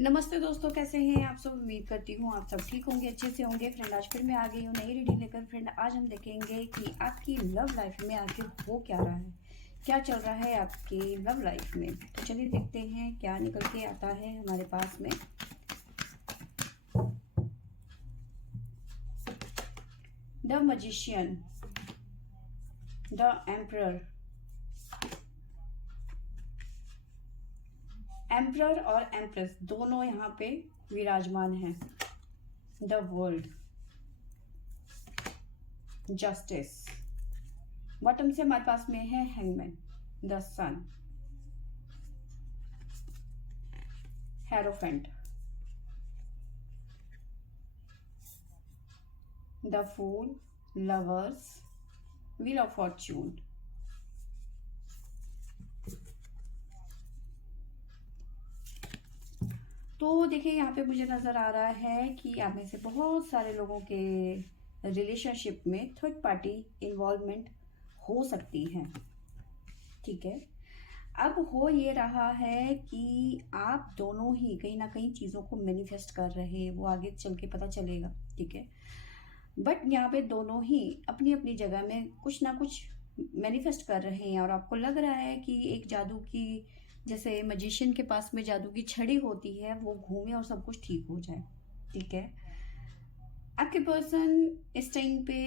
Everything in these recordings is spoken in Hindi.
नमस्ते दोस्तों, कैसे हैं आप सब। उम्मीद करती हूँ आप सब ठीक होंगे, अच्छे से होंगे। फ्रेंड, आज फिर मैं आ गई हूँ नई रीडिंग लेकर। फ्रेंड, आज हम देखेंगे कि आपकी लव लाइफ में आखिर हो क्या रहा है, क्या चल रहा है आपकी लव लाइफ में। तो चलिए देखते हैं क्या निकल के आता है हमारे पास में। The magician, the emperor. Emperor और एम्प्रेस दोनों यहाँ पे विराजमान हैं। The world, justice. बॉटम से हमारे पास में है hangman, the sun, hierophant, the fool, lovers, wheel of fortune. तो देखिए यहाँ पे मुझे नज़र आ रहा है कि आप में से बहुत सारे लोगों के रिलेशनशिप में थर्ड पार्टी इन्वॉल्वमेंट हो सकती है। ठीक है, अब हो ये रहा है कि आप दोनों ही कहीं ना कहीं चीज़ों को मैनिफेस्ट कर रहे हैं, वो आगे चल के पता चलेगा। ठीक है, बट यहाँ पे दोनों ही अपनी अपनी जगह में कुछ ना कुछ मैनिफेस्ट कर रहे हैं और आपको लग रहा है कि एक जादू की, जैसे मजिशियन के पास में जादू की छड़ी होती है, वो घूमे और सब कुछ ठीक हो जाए। ठीक है, आपके पर्सन इस टाइम पे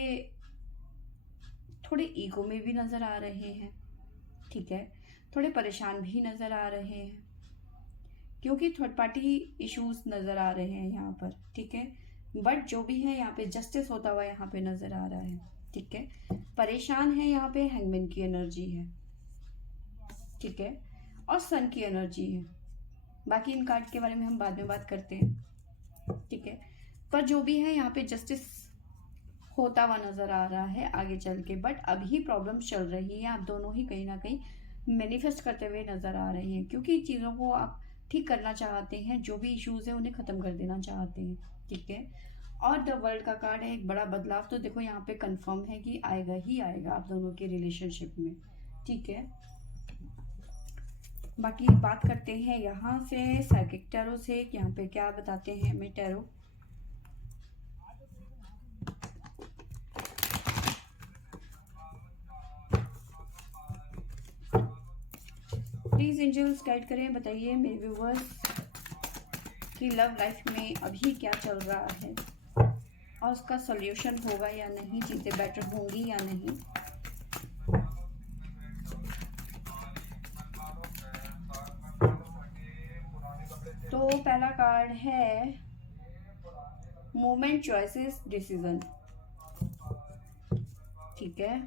थोड़े ईगो में भी नज़र आ रहे हैं। ठीक है, थोड़े परेशान भी नज़र आ रहे हैं क्योंकि थर्ड पार्टी इश्यूज नज़र आ रहे हैं यहाँ पर। ठीक है, बट जो भी है यहाँ पे जस्टिस होता हुआ यहाँ पे नज़र आ रहा है। ठीक है, परेशान है यहाँ पे, हैंगमैन की एनर्जी है। ठीक है, और सन की एनर्जी है। बाकी इन कार्ड के बारे में हम बाद में बात करते हैं। ठीक है, पर जो भी है यहाँ पे जस्टिस होता हुआ नजर आ रहा है आगे चल के, बट अभी प्रॉब्लम चल रही है। आप दोनों ही कहीं ना कहीं मैनिफेस्ट करते हुए नजर आ रहे हैं क्योंकि चीज़ों को आप ठीक करना चाहते हैं, जो भी इश्यूज है उन्हें ख़त्म कर देना चाहते हैं। ठीक है, और द वर्ल्ड का कार्ड है, एक बड़ा बदलाव तो देखो यहाँ पे कंफर्म है कि आएगा ही आएगा आप दोनों के रिलेशनशिप में। ठीक है, बाकी बात करते हैं यहाँ से साइकिक टैरो से, यहाँ पे क्या बताते हैं हमें टैरो। प्लीज एंजल्स गाइड करें, बताइए मेरे व्यूवर्स की लव लाइफ में अभी क्या चल रहा है और उसका सॉल्यूशन होगा या नहीं, चीज़ें बेटर होंगी या नहीं। तो पहला कार्ड है मोमेंट, चॉइसेस, डिसीजन। ठीक है,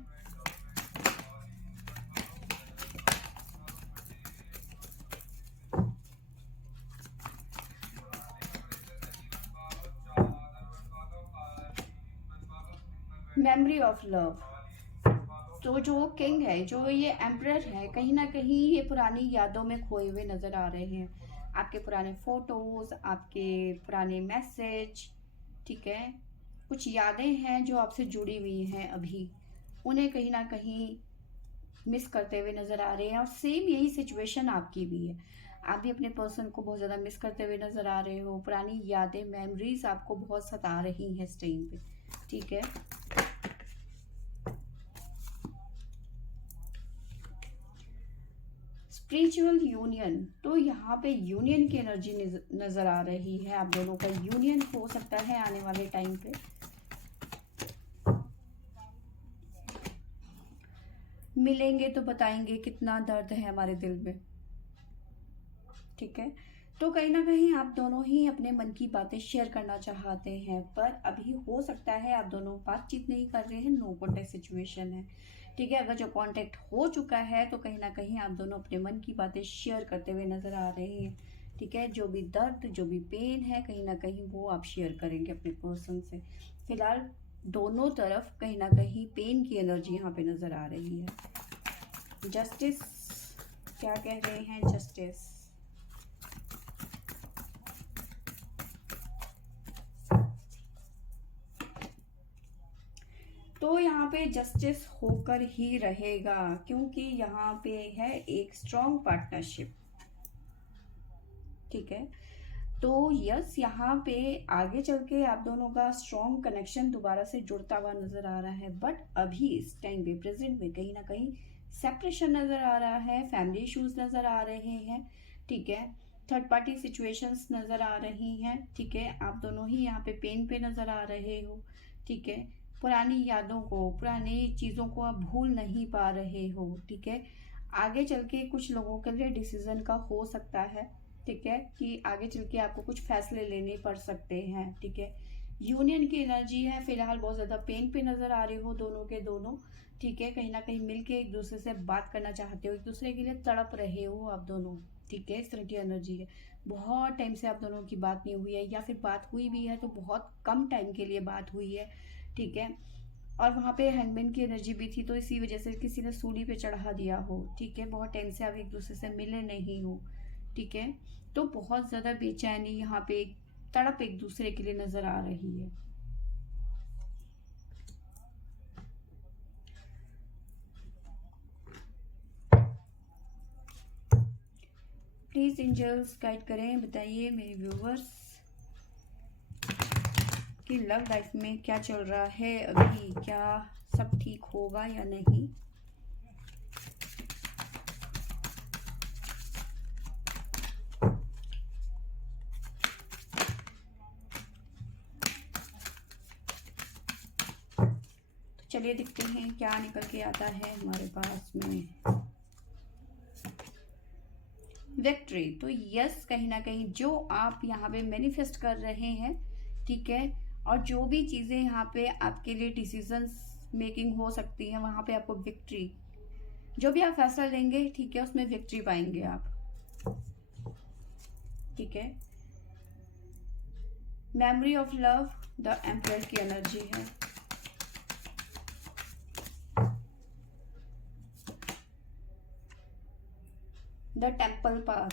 मेमोरी ऑफ लव। तो जो किंग है, जो ये एम्परर है, कहीं ना कहीं ये पुरानी यादों में खोए हुए नजर आ रहे हैं। आपके पुराने फोटोज, आपके पुराने मैसेज। ठीक है, कुछ यादें हैं जो आपसे जुड़ी हुई हैं, अभी उन्हें कहीं ना कहीं मिस करते हुए नजर आ रहे हैं। और सेम यही सिचुएशन आपकी भी है, आप भी अपने पर्सन को बहुत ज़्यादा मिस करते हुए नजर आ रहे हो। पुरानी यादें, मेमोरीज आपको बहुत सता रही हैं इस टाइम पे। ठीक है, स्पिरिचुअल यूनियन, तो यहाँ पे यूनियन की एनर्जी नजर आ रही है। आप दोनों का यूनियन हो सकता है आने वाले टाइम पे। मिलेंगे तो बताएंगे कितना दर्द है हमारे दिल में। ठीक है, तो कहीं ना कहीं आप दोनों ही अपने मन की बातें शेयर करना चाहते हैं, पर अभी हो सकता है आप दोनों बातचीत नहीं कर रहे हैं, नो कॉन्टेक्ट सिचुएशन है। ठीक है, अगर जो कांटेक्ट हो चुका है तो कहीं ना कहीं आप दोनों अपने मन की बातें शेयर करते हुए नजर आ रहे हैं। ठीक है, जो भी दर्द, जो भी पेन है, कहीं ना कहीं वो आप शेयर करेंगे अपने पर्सन से। फिलहाल दोनों तरफ कहीं ना कहीं पेन की एनर्जी यहाँ पे नजर आ रही है। जस्टिस, क्या कह रहे हैं जस्टिस। तो यहाँ पे जस्टिस होकर ही रहेगा क्योंकि यहाँ पे है एक स्ट्रॉन्ग पार्टनरशिप। ठीक है, तो यस, यहाँ पे आगे चल के आप दोनों का स्ट्रॉन्ग कनेक्शन दोबारा से जुड़ता हुआ नजर आ रहा है, बट अभी इस टाइम पे प्रेजेंट में कहीं ना कहीं सेपरेशन नजर आ रहा है, फैमिली इश्यूज नजर आ रहे हैं, ठीक है। थर्ड पार्टी सिचुएशंस नजर आ रही हैं, ठीक है। आप दोनों ही यहाँ पे पेन पे नजर आ रहे हो, ठीक है। पुरानी यादों को, पुरानी चीज़ों को आप भूल नहीं पा रहे हो, ठीक है। आगे चल के कुछ लोगों के लिए डिसीजन का हो सकता है, ठीक है, कि आगे चल के आपको कुछ फैसले लेने पड़ सकते हैं, ठीक है। यूनियन की एनर्जी है, फिलहाल बहुत ज़्यादा पेन पे नज़र आ रहे हो दोनों के दोनों, ठीक है। कहीं ना कहीं मिलके एक दूसरे से बात करना चाहते हो, एक दूसरे के लिए तड़प रहे हो आप दोनों, ठीक है। इस तरह की एनर्जी है। बहुत टाइम से आप दोनों की बात नहीं हुई है, या फिर बात हुई भी है तो बहुत कम टाइम के लिए बात हुई है, ठीक है। और वहाँ पे हैंगमैन की एनर्जी भी थी, तो इसी वजह से किसी ने सूली पे चढ़ा दिया हो, ठीक है। बहुत टाइम से आप एक दूसरे से मिले नहीं हो, ठीक है। तो बहुत ज़्यादा बेचैनी यहाँ पे, तड़प एक दूसरे के लिए नज़र आ रही है। प्लीज़ एंजल्स गाइड करें, बताइए मेरे व्यूवर्स कि लव लाइफ में क्या चल रहा है अभी, क्या सब ठीक होगा या नहीं। तो चलिए देखते हैं क्या निकल के आता है हमारे पास में। विक्ट्री, तो यस, कहीं ना कहीं जो आप यहाँ पे मैनिफेस्ट कर रहे हैं, ठीक है, और जो भी चीज़ें यहाँ पे आपके लिए डिसीजंस मेकिंग हो सकती हैं, वहाँ पे आपको विक्ट्री, जो भी आप फैसला लेंगे, ठीक है, उसमें विक्ट्री पाएंगे आप, ठीक है। Memory of love, the emperor की एनर्जी है। The temple path,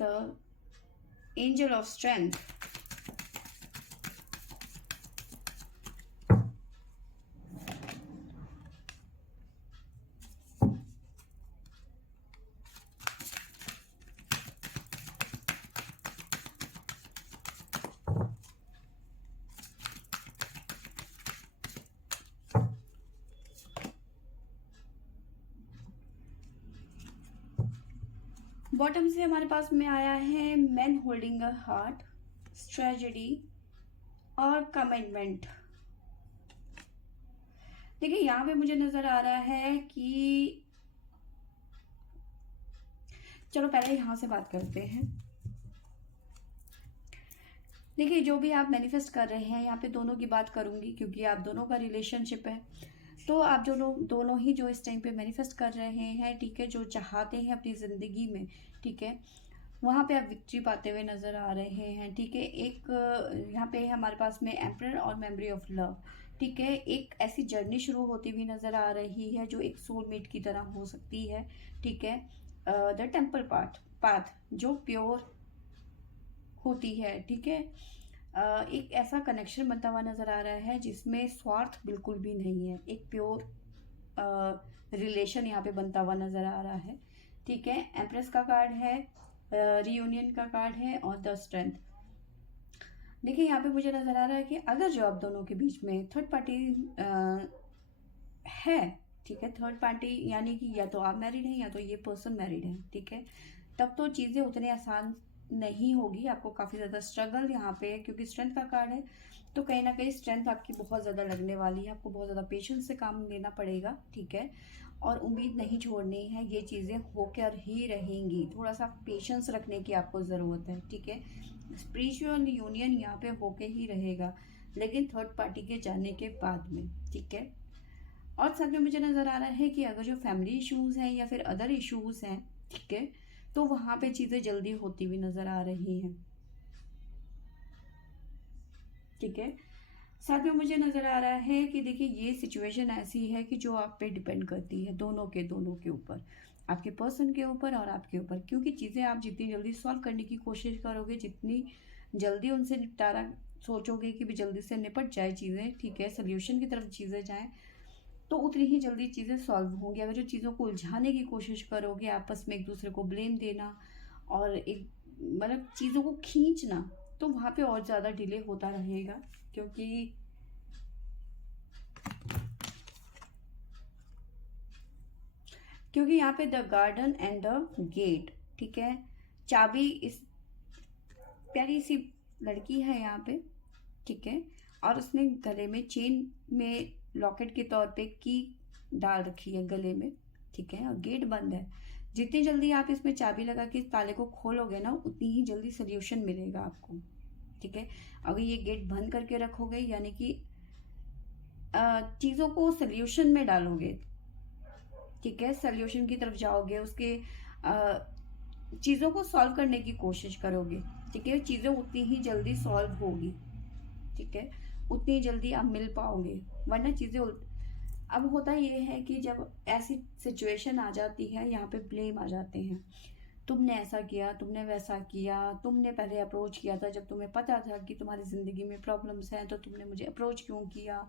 the angel of strength, bottom से हमारे पास में आया है man holding a heart, tragedy और कमिटमेंट। देखिए यहाँ पे मुझे नजर आ रहा है कि, चलो पहले यहाँ से बात करते हैं। देखिए जो भी आप मैनिफेस्ट कर रहे हैं, यहाँ पे दोनों की बात करूंगी क्योंकि आप दोनों का रिलेशनशिप है। तो आप दोनों ही जो इस टाइम पे मैनिफेस्ट कर रहे हैं, ठीक है, जो चाहते हैं अपनी ज़िंदगी में, ठीक है, वहाँ पे आप विक्ट्री पाते हुए नज़र आ रहे हैं, ठीक है। एक यहाँ पे हमारे पास में एम्परर और मेमोरी ऑफ लव, ठीक है। एक ऐसी जर्नी शुरू होती हुई नज़र आ रही है जो एक सोलमेट की तरह हो सकती है, ठीक है। द टेम्पल पाथ जो प्योर होती है, ठीक है। एक ऐसा कनेक्शन बनता हुआ नज़र आ रहा है जिसमें स्वार्थ बिल्कुल भी नहीं है, एक प्योर रिलेशन यहाँ पे बनता हुआ नज़र आ रहा है, ठीक है। एम्प्रेस का कार्ड है, रियूनियन का कार्ड है और द स्ट्रेंथ। देखिए यहाँ पे मुझे नज़र आ रहा है कि अगर जो आप दोनों के बीच में थर्ड पार्टी है, ठीक है, थर्ड पार्टी यानी कि या तो आप मैरिड हैं या तो ये पर्सन मैरिड है, ठीक है, तब तो चीज़ें उतने आसान नहीं होगी, आपको काफ़ी ज़्यादा स्ट्रगल यहाँ पे है, क्योंकि स्ट्रेंथ का कार्ड है, तो कहीं ना कहीं स्ट्रेंथ आपकी बहुत ज़्यादा लगने वाली है, आपको बहुत ज़्यादा पेशेंस से काम लेना पड़ेगा, ठीक है, और उम्मीद नहीं छोड़नी है, ये चीज़ें होकर ही रहेंगी, थोड़ा सा पेशेंस रखने की आपको ज़रूरत है, ठीक है। स्पिरिचुअल यूनियन यहाँ पे होके ही रहेगा, लेकिन थर्ड पार्टी के जाने के बाद में, ठीक है। और साथ में मुझे नज़र आ रहा है कि अगर जो फैमिली इश्यूज़ हैं या फिर अदर इश्यूज़ हैं, ठीक है, तो वहाँ पे चीज़ें जल्दी होती हुई नज़र आ रही हैं, ठीक है। साथ में मुझे नज़र आ रहा है कि देखिए ये सिचुएशन ऐसी है कि जो आप पे डिपेंड करती है, दोनों के ऊपर, आपके पर्सन के ऊपर और आपके ऊपर, क्योंकि चीज़ें आप जितनी जल्दी सॉल्व करने की कोशिश करोगे, जितनी जल्दी उनसे निपटारा सोचोगे कि भी जल्दी से निपट जाए चीज़ें, ठीक है, सोल्यूशन की तरफ चीज़ें जाएं, तो उतनी ही जल्दी चीज़ें सॉल्व होंगी। अगर जो चीज़ों को उलझाने की कोशिश करोगे, आपस में एक दूसरे को ब्लेम देना और एक मतलब चीज़ों को खींचना, तो वहाँ पे और ज़्यादा डिले होता रहेगा। क्योंकि यहाँ पे the garden and the gate, ठीक है, चाबी इस प्यारी सी लड़की है यहाँ पे, ठीक है, और उसने गले में चेन में लॉकेट के तौर पे की डाल रखी है गले में, ठीक है, और गेट बंद है। जितनी जल्दी आप इसमें चाबी लगा के इस ताले को खोलोगे ना, उतनी ही जल्दी सोल्यूशन मिलेगा आपको, ठीक है। अगर ये गेट बंद करके रखोगे, यानी कि चीज़ों को सोल्यूशन में डालोगे, ठीक है, सोल्यूशन की तरफ जाओगे, उसके चीज़ों को सॉल्व करने की कोशिश करोगे, ठीक है, चीज़ें उतनी ही जल्दी सॉल्व होगी, ठीक है, उतनी जल्दी आप मिल पाओगे। वरना चीज़ें अब होता ये है कि जब ऐसी सिचुएशन आ जाती है, यहाँ पे ब्लेम आ जाते हैं, तुमने ऐसा किया, तुमने वैसा किया, तुमने पहले अप्रोच किया था जब तुम्हें पता था कि तुम्हारी ज़िंदगी में प्रॉब्लम्स हैं, तो तुमने मुझे अप्रोच क्यों किया,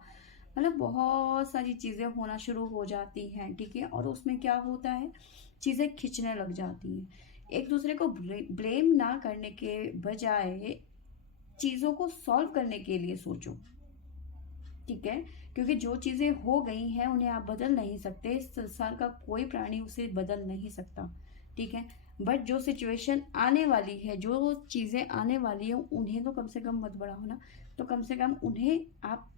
मतलब बहुत सारी चीज़ें होना शुरू हो जाती हैं, ठीक है। और उसमें क्या होता है, चीज़ें खिंचने लग जाती हैं। एक दूसरे को ब्लेम ना करने के बजाय चीज़ों को सॉल्व करने के लिए सोचो, ठीक है, क्योंकि जो चीज़ें हो गई हैं उन्हें आप बदल नहीं सकते, इस संसार का कोई प्राणी उसे बदल नहीं सकता, ठीक है। बट जो सिचुएशन आने वाली है, जो चीज़ें आने वाली है, उन्हें तो कम से कम मत बढ़ाओ ना, तो कम से कम उन्हें आप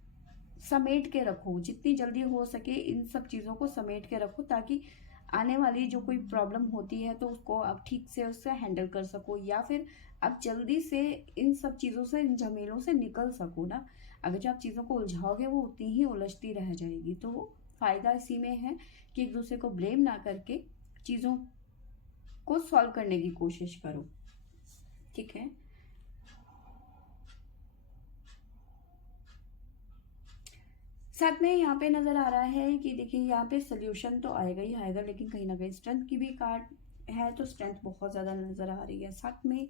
समेट के रखो, जितनी जल्दी हो सके इन सब चीज़ों को समेट के रखो, ताकि आने वाली जो कोई प्रॉब्लम होती है तो उसको आप ठीक से उससे हैंडल कर सको, या फिर आप जल्दी से इन सब चीज़ों से, इन झमेलों से निकल सको ना। अगर जो आप चीज़ों को उलझाओगे वो उतनी ही उलझती रह जाएगी। तो फ़ायदा इसी में है कि एक दूसरे को ब्लेम ना करके चीज़ों को सॉल्व करने की कोशिश करो, ठीक है। साथ में यहाँ पे नज़र आ रहा है कि देखिए यहाँ पे सोल्यूशन तो आएगा ही आएगा, लेकिन कहीं ना कहीं स्ट्रेंथ की भी कार्ड है, तो स्ट्रेंथ बहुत ज़्यादा नज़र आ रही है। साथ में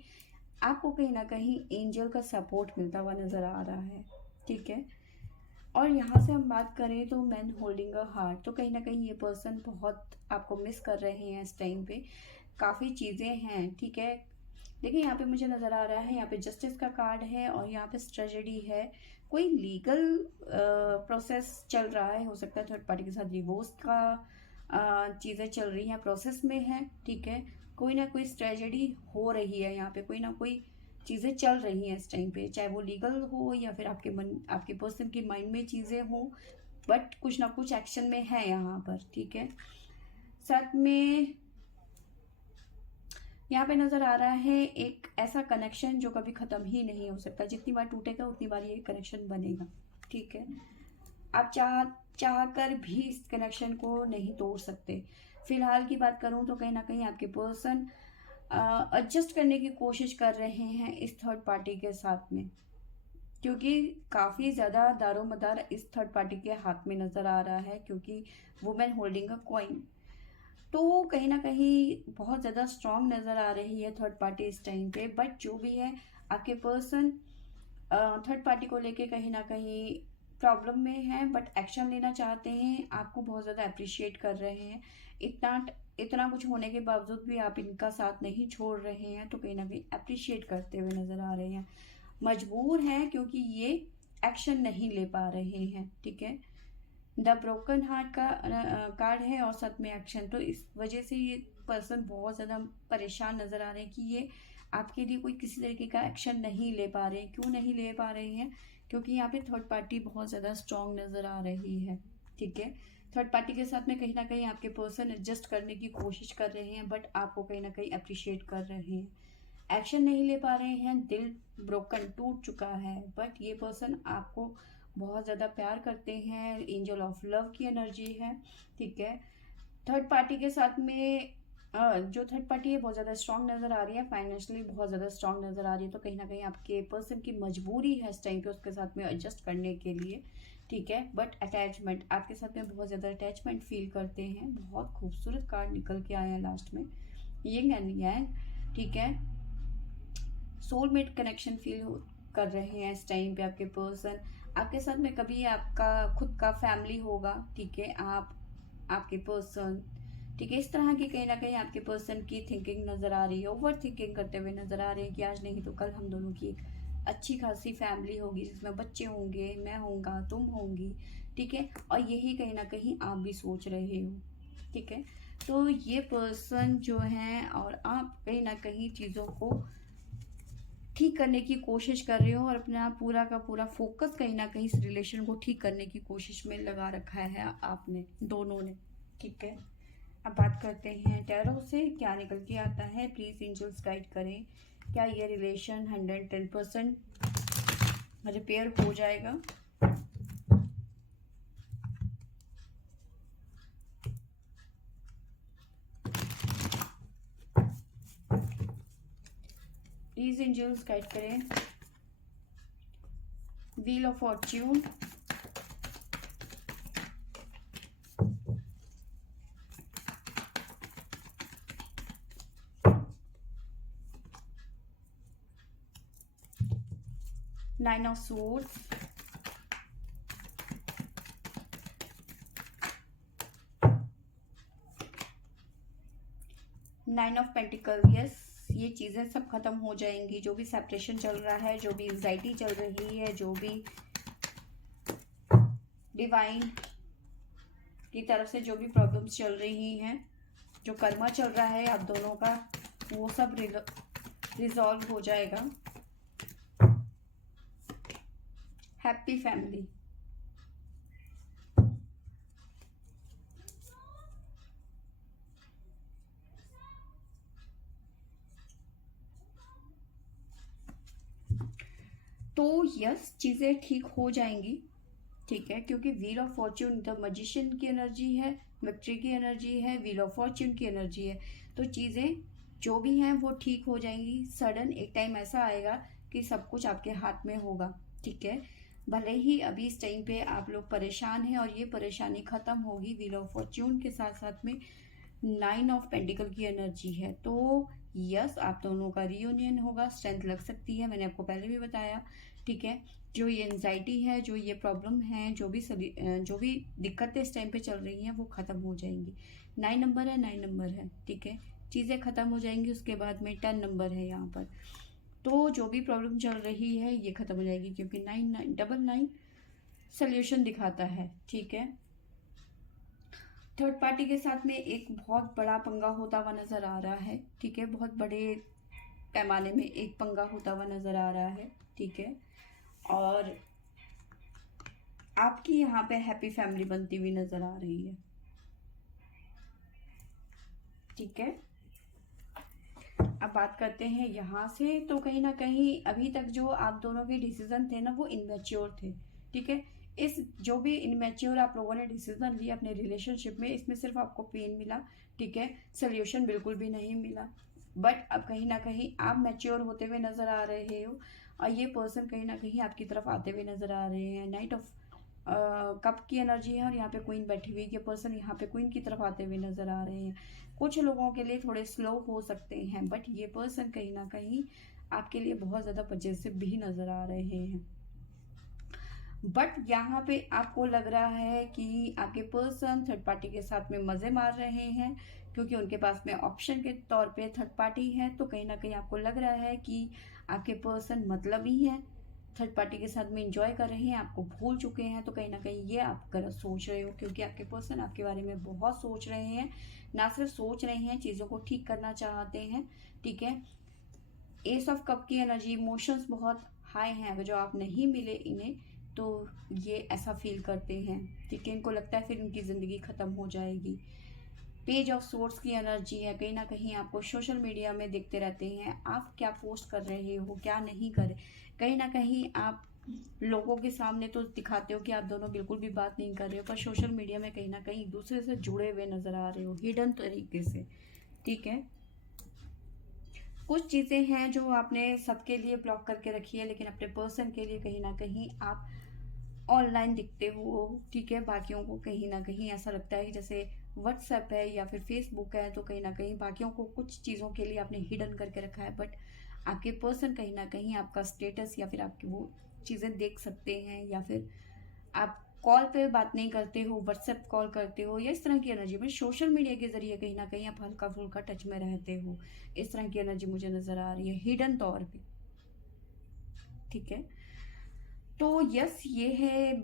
आपको कहीं ना कहीं एंजल का सपोर्ट मिलता हुआ नज़र आ रहा है, ठीक है। और यहाँ से हम बात करें तो मैन होल्डिंग अ हार्ट, तो कहीं ना कहीं ये पर्सन बहुत आपको मिस कर रहे हैं इस टाइम पे, काफ़ी चीज़ें हैं, ठीक है। देखिए यहाँ पे मुझे नज़र आ रहा है, यहाँ पे जस्टिस का कार्ड है और यहाँ पे ट्रेजेडी है। कोई लीगल प्रोसेस चल रहा है, हो सकता है थर्ड पार्टी के साथ डिवोर्स का चीज़ें चल रही हैं, प्रोसेस में है, ठीक है। कोई ना कोई ट्रेजेडी हो रही है यहाँ पे, कोई ना कोई चीज़ें चल रही हैं इस टाइम पे, चाहे वो लीगल हो या फिर आपके पर्सन के माइंड में चीज़ें हो, बट कुछ ना कुछ एक्शन में है यहाँ पर, ठीक है। साथ में यहाँ पे नज़र आ रहा है एक ऐसा कनेक्शन जो कभी ख़त्म ही नहीं हो सकता, जितनी बार टूटेगा उतनी बार ये कनेक्शन बनेगा, ठीक है। आप चाह कर भी इस कनेक्शन को नहीं तोड़ सकते। फिलहाल की बात करूँ तो कहीं ना कहीं आपके पर्सन एडजस्ट करने की कोशिश कर रहे हैं इस थर्ड पार्टी के साथ में, क्योंकि काफ़ी ज़्यादा दारोमदार इस थर्ड पार्टी के हाथ में नज़र आ रहा है, क्योंकि वुमेन होल्डिंग अ कॉइन, तो कहीं ना कहीं बहुत ज़्यादा स्ट्रांग नज़र आ रही है थर्ड पार्टी इस टाइम पे। बट जो भी है, आपके पर्सन थर्ड पार्टी को लेके कहीं ना कहीं प्रॉब्लम में है, बट एक्शन लेना चाहते हैं, आपको बहुत ज़्यादा अप्रिशिएट कर रहे हैं। इतना कुछ होने के बावजूद भी आप इनका साथ नहीं छोड़ रहे हैं, तो कहीं ना कहीं अप्रिशिएट करते हुए नज़र आ रहे हैं। मजबूर हैं क्योंकि ये एक्शन नहीं ले पा रहे हैं, ठीक है। द ब्रोकन हार्ट का कार्ड है और साथ में एक्शन, तो इस वजह से ये पर्सन बहुत ज़्यादा परेशान नज़र आ रहे हैं कि ये आपके लिए कोई किसी तरीके का एक्शन नहीं ले पा रहे हैं। क्यों नहीं ले पा रहे हैं? क्योंकि यहाँ पे थर्ड पार्टी बहुत ज़्यादा स्ट्रांग नज़र आ रही है, ठीक है। थर्ड पार्टी के साथ में कहीं ना कहीं आपके पर्सन एडजस्ट करने की कोशिश कर रहे हैं, बट आपको कहीं ना कहीं अप्रिशिएट कर रहे हैं। एक्शन नहीं ले पा रहे हैं, दिल ब्रोकन टूट चुका है, बट ये पर्सन आपको बहुत ज़्यादा प्यार करते हैं, एंजल ऑफ लव की एनर्जी है, ठीक है। थर्ड पार्टी के साथ में जो थर्ड पार्टी है बहुत ज़्यादा स्ट्रांग नज़र आ रही है, फाइनेंशियली बहुत ज़्यादा स्ट्रांग नज़र आ रही है, तो कहीं ना कहीं आपके पर्सन की मजबूरी है इस टाइम पे उसके साथ में एडजस्ट करने के लिए, ठीक है। बट अटैचमेंट, आपके साथ में बहुत ज़्यादा अटैचमेंट फील करते हैं। बहुत खूबसूरत कार्ड निकल के आए हैं लास्ट में, यिंग एंड यांग, ठीक है। सोलमेट कनेक्शन फील कर रहे हैं इस टाइम पे आपके पर्सन। आपके साथ में कभी आपका खुद का फैमिली होगा, ठीक है, आपके पर्सन, ठीक है, इस तरह की कहीं ना कहीं आपके पर्सन की थिंकिंग नज़र आ रही है, ओवर थिंकिंग करते हुए नज़र आ रहे हैं कि आज नहीं तो कल हम दोनों की एक अच्छी खासी फैमिली होगी जिसमें बच्चे होंगे, मैं होऊंगा, तुम होंगी, ठीक है, और यही कहीं ना कहीं आप भी सोच रहे हो, ठीक है। तो ये पर्सन जो है और आप कहीं ना कहीं चीज़ों को ठीक करने की कोशिश कर रहे हो और अपना पूरा का पूरा फोकस कहीं ना कहीं इस रिलेशन को ठीक करने की कोशिश में लगा रखा है आपने दोनों ने, ठीक है। अब बात करते हैं टैरो से क्या निकल के आता है। प्लीज एंजल्स गाइड करें, क्या ये रिलेशन 110% रिपेयर हो जाएगा। प्लीज एंजल्स गाइड करें। Wheel of Fortune, nine of swords, nine of pentacle. Yes, ये चीज़ें सब खत्म हो जाएंगी। जो भी सेपरेशन चल रहा है, जो भी एंजाइटी चल रही है, जो भी डिवाइन की तरफ से जो भी प्रॉब्लम्स चल रही हैं, जो कर्मा चल रहा है आप दोनों का, वो सब रिजॉल्व हो जाएगा। Happy family. तो यस, चीज़ें ठीक हो जाएंगी, ठीक है, क्योंकि wheel of Fortune the magician की एनर्जी है, विक्ट्री की एनर्जी है, व्हील ऑफ फॉर्च्यून की एनर्जी है। तो चीज़ें जो भी हैं वो ठीक हो जाएंगी। सडन एक टाइम ऐसा आएगा कि सब कुछ आपके हाथ में होगा, ठीक है। भले ही अभी इस टाइम पे आप लोग परेशान हैं और ये परेशानी खत्म होगी। व्हील ऑफ फॉर्च्यून के साथ साथ में नाइन ऑफ पेंटिकल की एनर्जी है। तो यस, आप दोनों का रियूनियन होगा, स्ट्रेंथ लग सकती है, मैंने आपको पहले भी बताया, ठीक है। जो ये एंजाइटी है, जो ये प्रॉब्लम है, जो भी दिक्कतें इस टाइम पे चल रही हैं वो ख़त्म हो जाएंगी। 9 नंबर है, 9 नंबर है, ठीक है, चीज़ें ख़त्म हो जाएंगी। उसके बाद में 10 नंबर है यहाँ पर। तो जो भी प्रॉब्लम चल रही है ये ख़त्म हो जाएगी, क्योंकि 9 9 सोल्यूशन दिखाता है, ठीक है। थर्ड पार्टी के साथ में एक बहुत बड़ा पंगा होता हुआ नज़र आ रहा है, ठीक है, बहुत बड़े पैमाने में एक पंगा होता हुआ नज़र आ रहा है, ठीक है। और आपकी यहाँ पे हैप्पी फैमिली बनती हुई नज़र आ रही है, ठीक है। अब बात करते हैं यहाँ से। तो कहीं ना कहीं अभी तक जो आप दोनों के डिसीजन थे ना वो इनमेच्योर थे, ठीक है। इस जो भी इनमेच्योर आप लोगों ने डिसीजन लिया अपने रिलेशनशिप में, इसमें सिर्फ आपको पेन मिला, ठीक है, सोल्यूशन बिल्कुल भी नहीं मिला। बट अब कहीं ना कहीं आप मैच्योर होते हुए नज़र आ रहे हो और ये पर्सन कहीं ना कहीं आपकी तरफ आते हुए नज़र आ रहे हैं। नाइट ऑफ कप की एनर्जी है और यहाँ पे क्वीन बैठी हुई, ये पर्सन यहाँ पे क्वीन की तरफ आते हुए नज़र आ रहे हैं। कुछ लोगों के लिए थोड़े स्लो हो सकते हैं, बट ये पर्सन कहीं ना कहीं आपके लिए बहुत ज़्यादा पजेसिव भी नज़र आ रहे हैं। बट यहाँ पे आपको लग रहा है कि आपके पर्सन थर्ड पार्टी के साथ में मज़े मार रहे हैं, क्योंकि उनके पास में ऑप्शन के तौर पे थर्ड पार्टी है। तो कहीं ना कहीं आपको लग रहा है कि आपके पर्सन मतलबी हैं, थर्ड पार्टी के साथ में इंजॉय कर रहे हैं, आपको भूल चुके हैं। तो कहीं ना कहीं ये आप गलत सोच रहे हो, क्योंकि आपके पर्सन आपके बारे में बहुत सोच रहे हैं, ना सिर्फ सोच रहे हैं, चीज़ों को ठीक करना चाहते हैं, ठीक है। एस ऑफ कप की एनर्जी, इमोशंस बहुत हाई हैं, अगर जो आप नहीं मिले इन्हें तो ये ऐसा फील करते हैं, ठीक है। इनको लगता है फिर इनकी ज़िंदगी ख़त्म हो जाएगी। पेज ऑफ सोर्स की एनर्जी है, कहीं ना कहीं आपको सोशल मीडिया में देखते रहते हैं, आप क्या पोस्ट कर रहे हो, क्या नहीं कर रहे। कहीं ना कहीं आप लोगों के सामने तो दिखाते हो कि आप दोनों बिल्कुल भी बात नहीं कर रहे हो, पर सोशल मीडिया में कहीं ना कहीं एक दूसरे से जुड़े हुए नज़र आ रहे हो हिडन तरीके से, ठीक है। कुछ चीज़ें हैं जो आपने सबके लिए ब्लॉक करके रखी है, लेकिन अपने पर्सन के लिए कहीं ना कहीं आप ऑनलाइन दिखते हो, ठीक है। बाकियों को कहीं ना कहीं ऐसा लगता है कि जैसे व्हाट्सएप है या फिर फेसबुक है, तो कहीं ना कहीं बाकियों को कुछ चीज़ों के लिए आपने हिडन करके रखा है, बट आपके पर्सन कहीं ना कहीं आपका स्टेटस या फिर आपकी वो चीज़ें देख सकते हैं, या फिर आप कॉल पे बात नहीं करते हो, व्हाट्सएप कॉल करते हो, या इस तरह की एनर्जी में सोशल मीडिया के जरिए कहीं ना कहीं आप हल्का फुल्का टच में रहते हो। इस तरह की एनर्जी मुझे नज़र आ रही है हिडन तौर पे। ठीक है, तो यस, ये है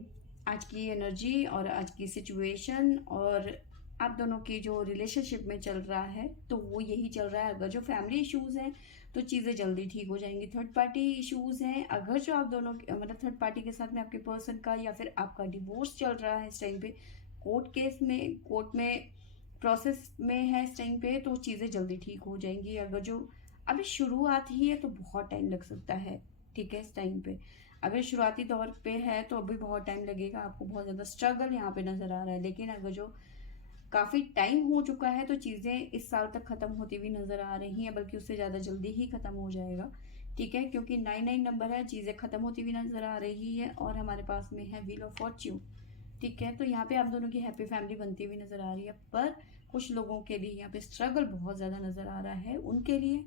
आज की एनर्जी और आज की सिचुएशन। और आप दोनों की जो रिलेशनशिप में चल रहा है तो वो यही चल रहा है। अगर जो फैमिली इश्यूज हैं तो चीज़ें जल्दी ठीक हो जाएंगी। थर्ड पार्टी इश्यूज हैं, अगर जो आप दोनों मतलब थर्ड पार्टी के साथ में आपके पर्सन का या फिर आपका डिवोर्स चल रहा है इस टाइम पे, कोर्ट में प्रोसेस में है इस टाइम पे, तो चीज़ें जल्दी ठीक हो जाएंगी। अगर जो अभी शुरुआत ही है तो बहुत टाइम लग सकता है। ठीक है, इस टाइम पे अगर शुरुआती दौर पे है तो अभी बहुत टाइम लगेगा, आपको बहुत ज़्यादा स्ट्रगल यहाँ पे नज़र आ रहा है। लेकिन अगर जो काफ़ी टाइम हो चुका है तो चीज़ें इस साल तक ख़त्म होती हुई नज़र आ रही हैं, बल्कि उससे ज़्यादा जल्दी ही ख़त्म हो जाएगा। ठीक है, क्योंकि 99 नंबर है, चीज़ें ख़त्म होती हुई नज़र आ रही है और हमारे पास में है व्हील ऑफ फॉर्च्यून। ठीक है, तो यहाँ पे आप दोनों की हैप्पी फैमिली बनती हुई नज़र आ रही है, पर कुछ लोगों के लिए यहाँ पे स्ट्रगल बहुत ज़्यादा नज़र आ रहा है, उनके लिए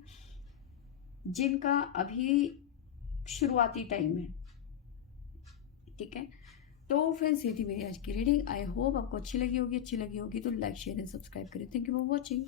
जिनका अभी शुरुआती टाइम है। ठीक है, तो फ्रेंड्स ये थी मेरी आज की रीडिंग। आई होप आपको अच्छी लगी होगी तो लाइक शेयर एंड सब्सक्राइब करें। Thank you for watching.